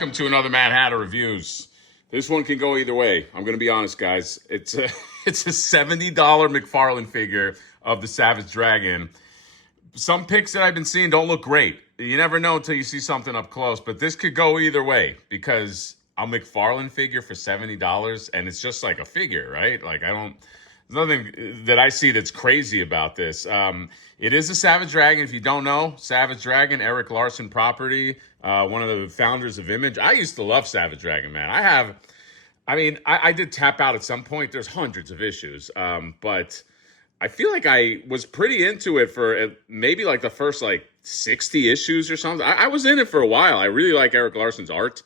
Welcome to another Mad Hatter Reviews. This one can go either way. I'm going to be honest, guys. It's a it's a $70 McFarlane figure of the Savage Dragon. Some pics that I've been seeing don't look great. You never know until you see something up close, but this could go either way because a McFarlane figure for $70 and it's just like a figure, right? Like there's nothing that I see that's crazy about this. It is a Savage Dragon. If you don't know, Savage Dragon, Erik Larsen property, one of the founders of Image. I used to love Savage Dragon, man. I did tap out at some point. There's hundreds of issues, but I feel like I was pretty into it for maybe like the first 60 issues or something. I was in it for a while. I really like Erik Larsen's art.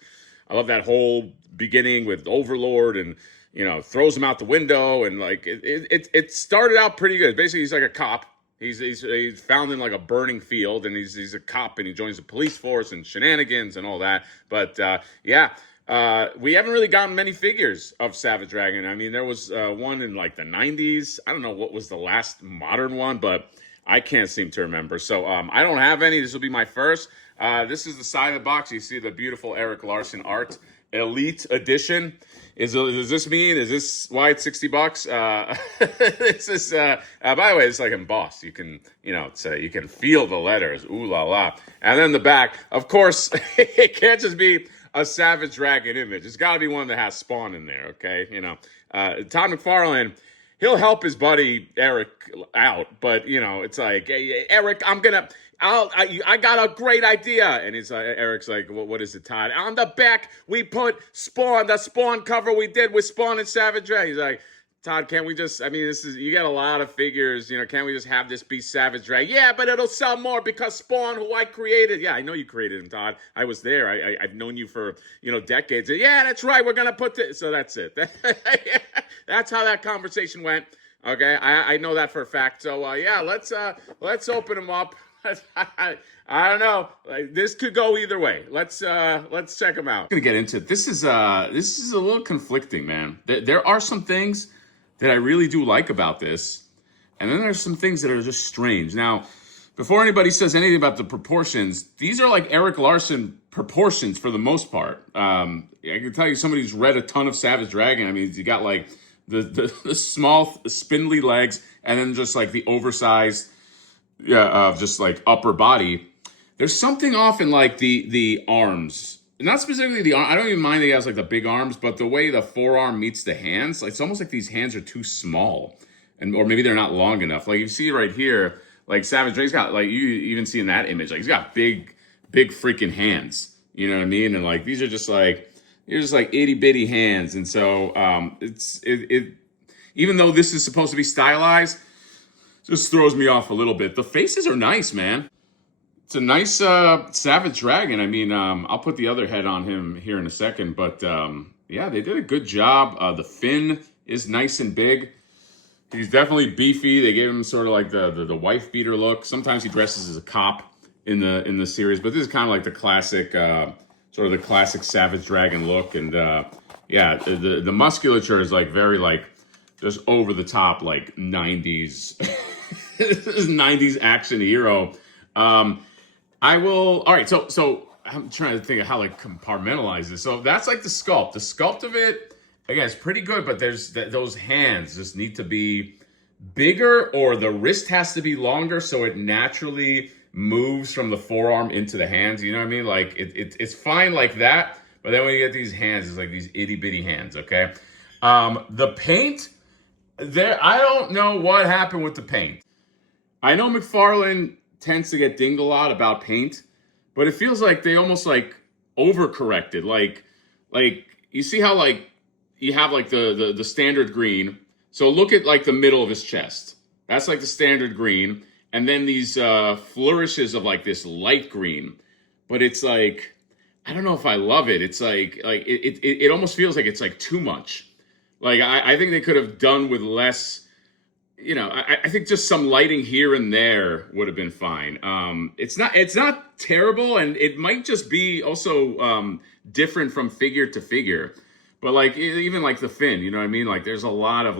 I love that whole beginning with Overlord and, throws him out the window. And it started out pretty good. Basically, he's like a cop. He's found in like a burning field, and he's a cop, and he joins the police force and shenanigans and all that. But we haven't really gotten many figures of Savage Dragon. I mean, there was one in like the 90s. I don't know what was the last modern one, but I can't seem to remember. So I don't have any. This will be my first. This is the side of the box. You see the beautiful Erik Larsen art. Elite edition. Does this mean? Is this why it's $60? This is. By the way, it's like embossed. You can, you can feel the letters. Ooh la la. And then the back. Of course, it can't just be a Savage Dragon image. It's got to be one that has Spawn in there. Okay, Todd McFarlane. He'll help his buddy Erik out, but it's like, hey, Erik, I got a great idea, and Erik's like, well, what is it, Todd? On the back we put Spawn, the Spawn cover we did with Spawn and Savage Dragon. He's like, Todd, can't we just? I mean, you got a lot of figures, can't we just have this be Savage Dragon? Yeah, but it'll sell more because Spawn, who I created. Yeah, I know you created him, Todd. I was there. I've known you for decades. Yeah, that's right. We're gonna put this. So that's it. That's how that conversation went. Okay, I know that for a fact. So let's open them up. I don't know. This could go either way. Let's check them out. I'm gonna get into it. This is a little conflicting, man. There are some things that I really do like about this, and then there's some things that are just strange. Now, before anybody says anything about the proportions, these are like Erik Larsen proportions for the most part. I can tell you, somebody who's read a ton of Savage Dragon. I mean, you got like the small spindly legs, and then just like the oversized, just like upper body. There's something off in like the arms. Not specifically the arm. I don't even mind that he has like the big arms, but the way the forearm meets the hands, it's almost like these hands are too small, or maybe they're not long enough. Like you see right here, like Savage Dragon's got, like, you even see in that image, like he's got big freaking hands. You know what I mean? And like these are just like itty bitty hands, and so it even though this is supposed to be stylized, just throws me off a little bit. The faces are nice, man. It's a nice Savage Dragon. I mean, I'll put the other head on him here in a second, but yeah, they did a good job. The fin is nice and big. He's definitely beefy. They gave him sort of like the wife beater look. Sometimes he dresses as a cop in the series, but this is kind of like the classic, sort of the classic Savage Dragon look. And yeah, the musculature is like very like just over the top, like 90s, 90s action hero. All right, so I'm trying to think of how to compartmentalize this. So that's like the sculpt. The sculpt of it, again, it's pretty good, but those hands just need to be bigger, or the wrist has to be longer so it naturally moves from the forearm into the hands. You know what I mean? Like it's fine like that, but then when you get these hands, it's like these itty bitty hands. Okay, the paint there, I don't know what happened with the paint. I know McFarlane tends to get dinged a lot about paint, but it feels like they almost like overcorrected. Like you see how like you have like the standard green. So look at like the middle of his chest. That's like the standard green, and then these flourishes of like this light green. But it's like, I don't know if I love it. It's like it almost feels like it's like too much. Like I think they could have done with less. I think just some lighting here and there would have been fine. It's not terrible, and it might just be also different from figure to figure. But like even like the fin, you know what I mean? Like there's a lot of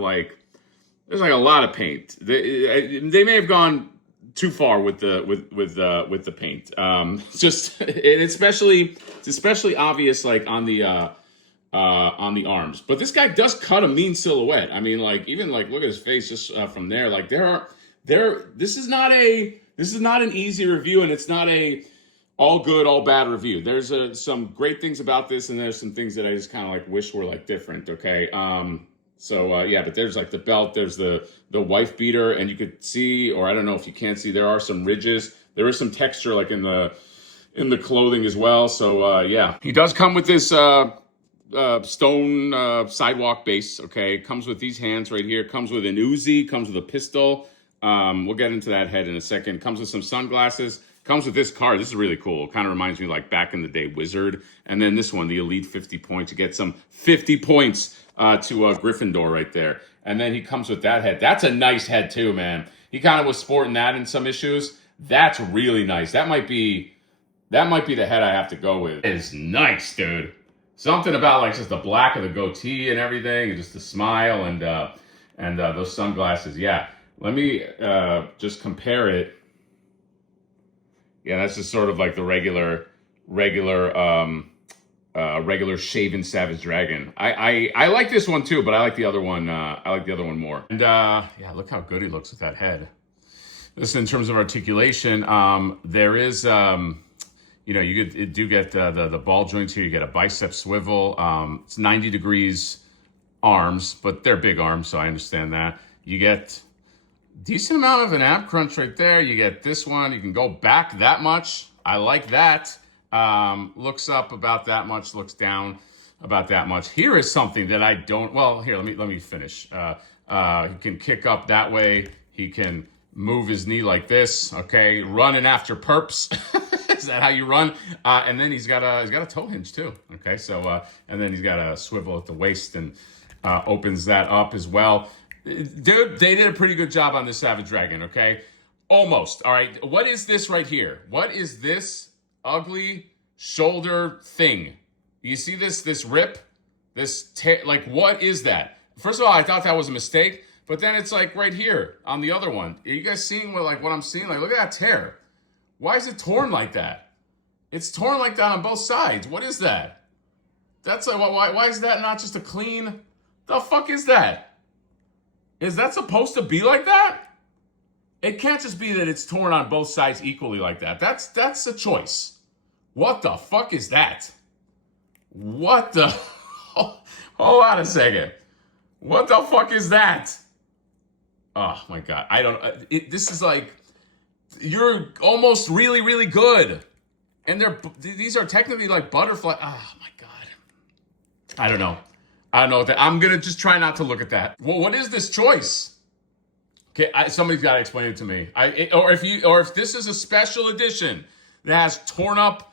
paint. They may have gone too far with the paint. Just it's especially obvious like on the arms. But this guy does cut a mean silhouette. I mean, like even like look at his face just from there. Like this is not an easy review, and it's not a all good, all bad review. There's some great things about this, and there's some things that I just kind of like wish were like different. Okay. Yeah, but there's like the belt, there's the wife beater, and you could see, or I don't know if you can't see, there are some ridges. There is some texture like in the clothing as well. So yeah, he does come with this stone sidewalk base. Okay, comes with these hands right here. Comes with an Uzi. Comes with a pistol. We'll get into that head in a second. Comes with some sunglasses. Comes with this card. This is really cool. Kind of reminds me like back in the day Wizard. And then this one, the Elite 50 points. You get some 50 points to Gryffindor right there. And then he comes with that head. That's a nice head too, man. He kind of was sporting that in some issues. That's really nice. That might be the head I have to go with. It is nice, dude. Something about like just the black of the goatee and everything, and just the smile and those sunglasses. Yeah. Let me just compare it. Yeah, that's just sort of like the regular shaven Savage Dragon. I like this one too, but I like the other one. I like the other one more. And yeah, look how good he looks with that head. Listen, in terms of articulation, there is you do get the ball joints here. You get a bicep swivel. It's 90 degrees arms, but they're big arms, so I understand that. You get decent amount of an ab crunch right there. You get this one. You can go back that much. I like that. Looks up about that much. Looks down about that much. Here is something that I don't. Well, here let me finish. He can kick up that way. He can move his knee like this. Okay, running after perps. Is that how you run? And then he's got a toe hinge too. Okay, so and then he's got a swivel at the waist and opens that up as well. Dude, they did a pretty good job on this Savage Dragon, okay? Almost. All right, what is this right here? What is this ugly shoulder thing? You see this rip? Like, what is that? First of all, I thought that was a mistake, but then it's like right here on the other one. Are you guys seeing what I'm seeing? Like, look at that tear. Why is it torn like that? It's torn like that on both sides. What is that? That's like, why is that not just a clean? The fuck is that? Is that supposed to be like that? It can't just be that it's torn on both sides equally like that. That's a choice. What the fuck is that? What the? Hold on a second. What the fuck is that? Oh my God. I don't. This is like, you're almost really, really good. And these are technically like butterfly. Oh my God. I don't know. I'm going to just try not to look at that. Well, what is this choice? Okay, somebody's got to explain it to me. Or if this is a special edition that has torn up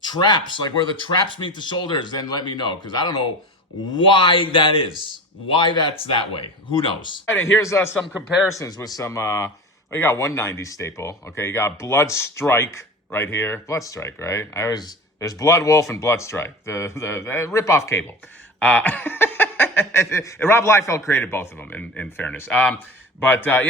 traps, like where the traps meet the shoulders, then let me know, because I don't know why that is. Why that's that way. Who knows? And here's some comparisons with some, you got 190 staple. Okay, you got Blood Strike right here. Blood Strike, right? There's Blood Wolf and Blood Strike, the rip-off cable. Rob Liefeld created both of them, in fairness. Yeah,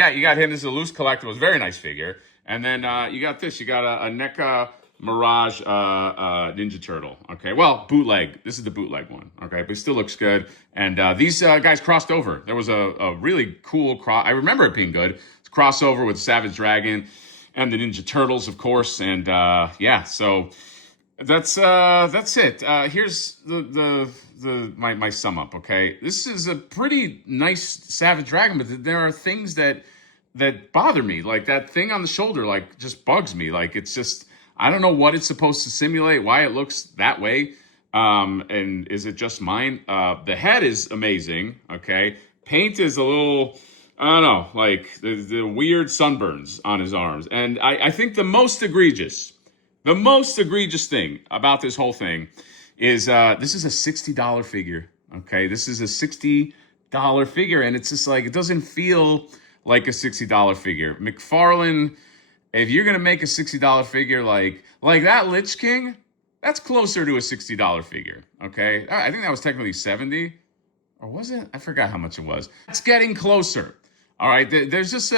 you got him. This is a loose collectible. Very nice figure. And then you got this. You got a NECA Mirage Ninja Turtle. Okay, well, bootleg. This is the bootleg one. Okay, but it still looks good. And these guys crossed over. There was a really cool cross. I remember it being good. It's crossover with Savage Dragon and the Ninja Turtles, of course. And yeah, so that's it. Here's my sum up. Okay, this is a pretty nice Savage Dragon, but there are things that bother me. Like that thing on the shoulder, like just bugs me. Like it's just, I don't know what it's supposed to simulate, why it looks that way. And is it just mine? The head is amazing. Okay, paint is a little, I don't know, like the weird sunburns on his arms. And I think the most egregious thing about this whole thing is this is a $60 figure. Okay, this is a $60 figure, and it's just like, it doesn't feel like a $60 figure. McFarlane, if you're gonna make a $60 figure like that Lich King, that's closer to a $60 figure. Okay, I think that was technically 70, or was it? I forgot how much it was. It's getting closer. All right, there's just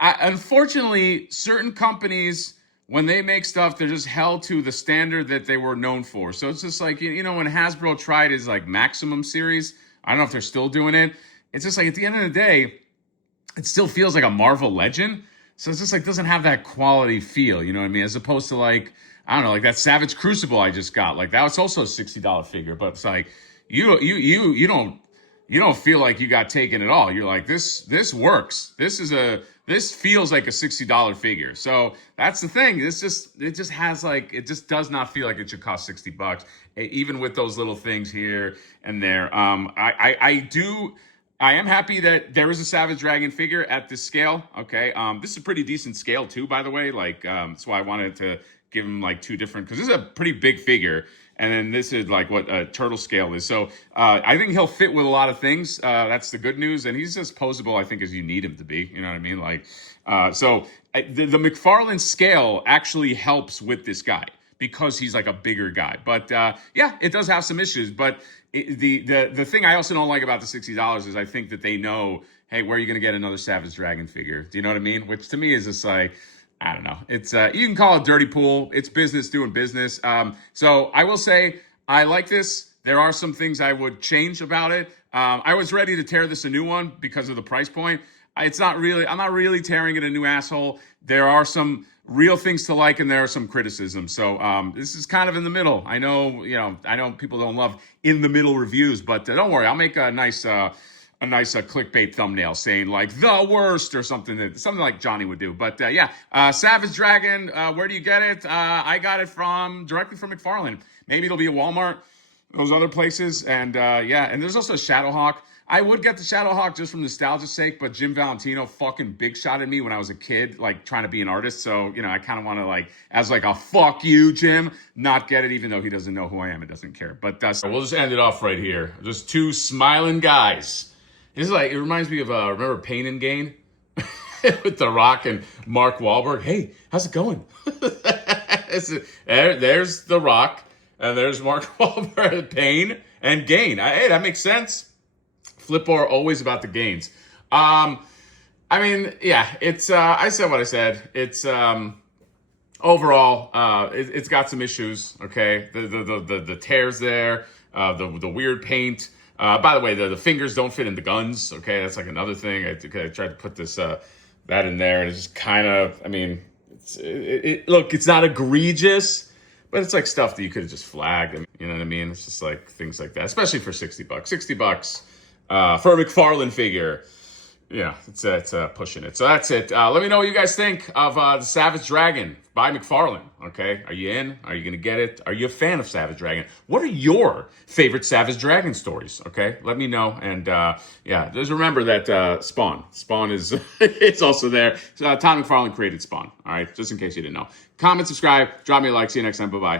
Unfortunately, certain companies, when they make stuff, they're just held to the standard that they were known for. So it's just like, you know, when Hasbro tried his like Maximum series, I don't know if they're still doing it. It's just like at the end of the day, it still feels like a Marvel Legend. So it's just like doesn't have that quality feel, you know what I mean? As opposed to like, I don't know, like that Savage Crucible I just got. Like that was also a $60 figure, but it's like you don't feel like you got taken at all. You're like, this works. This feels like a $60 figure. So that's the thing. It just has like, it just does not feel like it should cost $60, even with those little things here and there. I am happy that there is a Savage Dragon figure at this scale. Okay. This is a pretty decent scale too, by the way. Like, that's why I wanted to give him like two different, because this is a pretty big figure. And then this is like what a turtle scale is. So I think he'll fit with a lot of things. That's the good news. And he's as posable, I think, as you need him to be. You know what I mean? Like, the McFarlane scale actually helps with this guy because he's like a bigger guy. But yeah, it does have some issues. But the thing I also don't like about the $60 is I think that they know, hey, where are you going to get another Savage Dragon figure? Do you know what I mean? Which to me is just like, I don't know. It's you can call it dirty pool. It's business doing business. So I will say I like this. There are some things I would change about it. I was ready to tear this a new one because of the price point. I'm not really tearing it a new asshole. There are some real things to like and there are some criticisms. So this is kind of in the middle. I know people don't love in the middle reviews, but don't worry. I'll make a nice clickbait thumbnail saying like the worst or something like Johnny would do. But Savage Dragon, where do you get it? I got it directly from McFarlane. Maybe it'll be at Walmart, those other places. And and there's also a Shadowhawk. I would get the Shadowhawk just from nostalgia's sake, but Jim Valentino fucking big shot at me when I was a kid, like trying to be an artist. So, I kind of want to like, as like a fuck you, Jim, not get it, even though he doesn't know who I am and doesn't care. But we'll just end it off right here. Just two smiling guys. This is like, it reminds me of, remember Pain and Gain? With The Rock and Mark Wahlberg. Hey, how's it going? There's The Rock, and there's Mark Wahlberg. Pain and Gain. Hey, that makes sense. Flip bar always about the gains. I mean, yeah, it's, I said what I said. It's, overall, it's got some issues, okay? The tears there, the weird paint. By the way, the fingers don't fit in the guns. Okay, that's like another thing. I tried to put this that in there, and it's just kind of. I mean, look, it's not egregious, but it's like stuff that you could have just flagged. You know what I mean? It's just like things like that, especially for $60. $60 for a McFarlane figure. Yeah, it's pushing it. So that's it. Let me know what you guys think of the Savage Dragon by McFarlane. Okay, are you in? Are you gonna get it? Are you a fan of Savage Dragon? What are your favorite Savage Dragon stories? Okay, let me know. And just remember that Spawn is it's also there. So Tom McFarlane created Spawn. All right, just in case you didn't know. Comment, subscribe, drop me a like. See you next time. Bye bye.